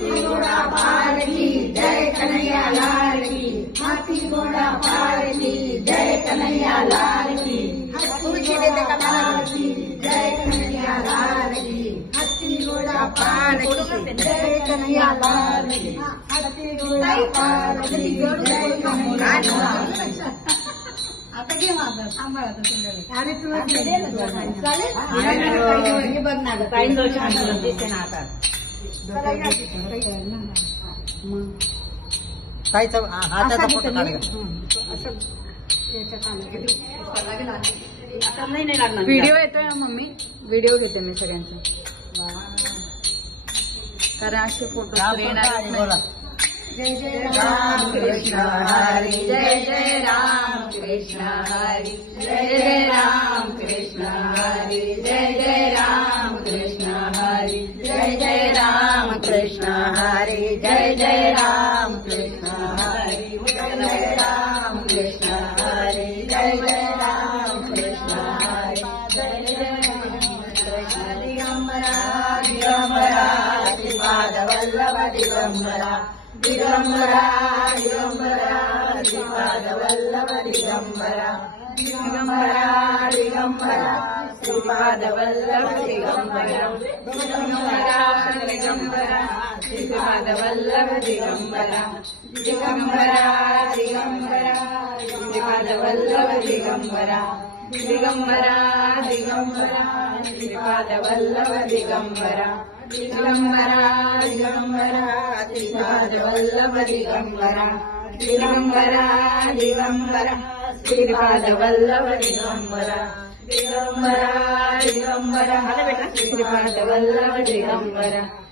घोडा पार की जय कन्हैया लाल की हाथी घोडा पार की जय कन्हैया लाल की हाथी घोडा पार की जय कन्हैया लाल की हाथी घोडा पार की जय कन्हैया लाल की हाथी घोडा पार की जय कन्हैया लाल आता घे माझं सांभाळ आता संध्याकाळी. आणि तुला चालेल बघ ना गं. ताईंजवळ छान तुला दिसते ना आता ताईचा हाताचा फोटो काढ आता नाही नाही लागणार. व्हिडिओ येतोय ना मम्मी. व्हिडिओ घेते मी सगळ्यांचा. कारण असे फोटो जय जय राम कृष्ण हरी. जय जय राम कृष्ण हरी. जय जय राम कृष्ण हरी. जय कृष्ण हरे जय जय राम कृष्ण हरे जय राम कृष्ण हरे जय जय राम कृष्ण हरे जय जय राम दिगम्बरा श्रीपादवल्लभ दिगम्बरा दिगम्बरा दिगम्बरा श्रीपादवल्लभ दिगम्बरा दिगम्बरा दिगम्बरा श्रीपादवल्लभ दिगम्बरा दिगम्बरा దిగంబర దిగపాదవల్లభ దిగంబర దిగంబర దిగంబర దిగపాదవల్లభ దిగంబర దిగంబర దిగంబర దిగపాదవల్లభ దిగంబర దిగంబర దిగంబర దిగపాదవల్లభ దిగంబర దిగంబర దిగంబర శ్రీపాదవల్లభ దిగంబర దిగంబర దిగంబర శ్రీపాదవల్లభ దిగంబర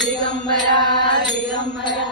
దిగంబరా దిగంబరా